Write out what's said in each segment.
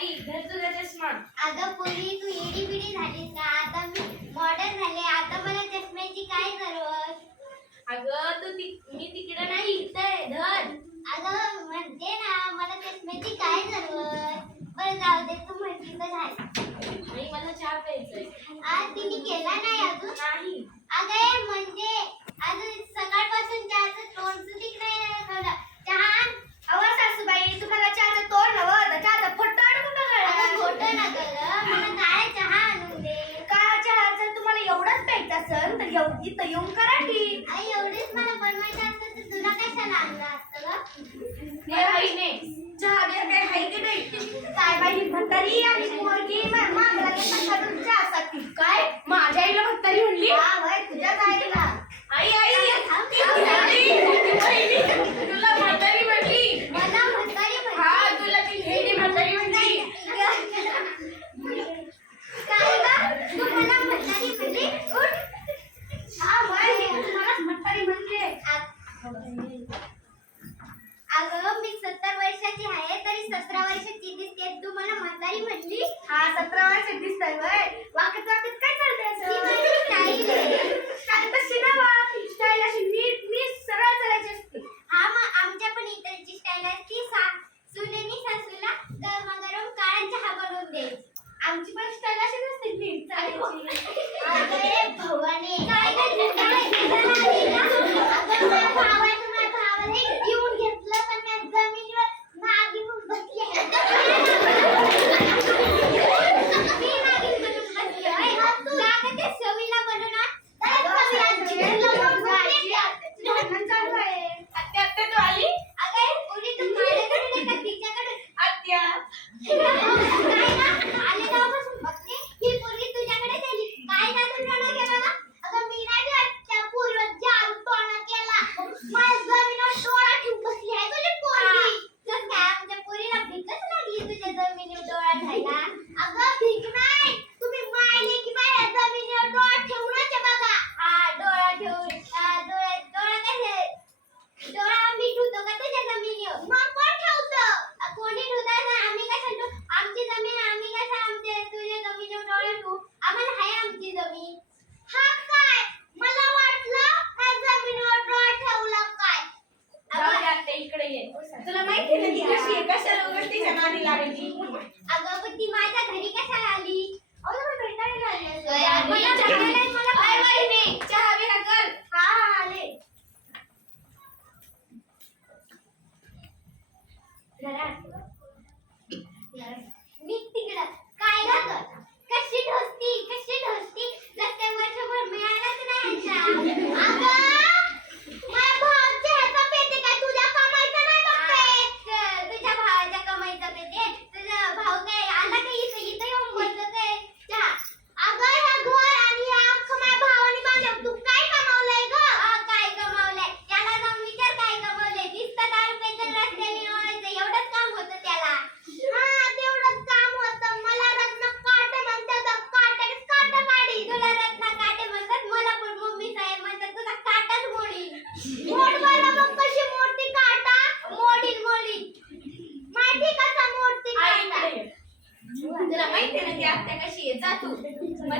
आई धर तुझा चष्मा अगं पूर्वी तू एडी बिडी झालीस ना आता मी मॉडर्न झाले आता मला चष्म्याची काय गरज? अगं तू ती इथं येऊन करा की आई एवढेच मला पण असतं तर तुला कशाला आणलं असतं गं? चहा बिया काय हाय की नाही? काय बाई ही म्हातारी आली. आई म्हटली हा सतरा वर्ष दिसतंय वय. वाकत वाकत काय चालतंय तशी ना स्टाईल अशी नीट नीट सरळ चालायची असते. हा मग आमच्या पण इतरची स्टाईल असती सा सुनेनी सासूला गरमागरम काळा चहा बनवून द्यायची. आमची पण स्टाईल अशी नसते नीट चालायची. अरे भवानी. काय काय? तुला माहिती नाही कशी आहे? कशाला उघडते तिच्या नादी लागायची अगं पण ती माझ्या घरी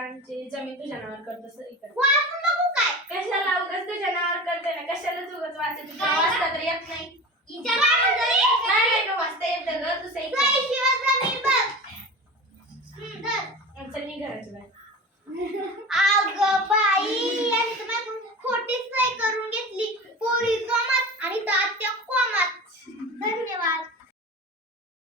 आमची जमीन तुझ्या नावावर करत असं वाचू कशाला उगाच तुझ्या नावावर करते ना? कशालाच उगाच वाचत तुला वाचता तर येत नाही. नाही, नाही, नाही, वाचता येतं ग दुसरी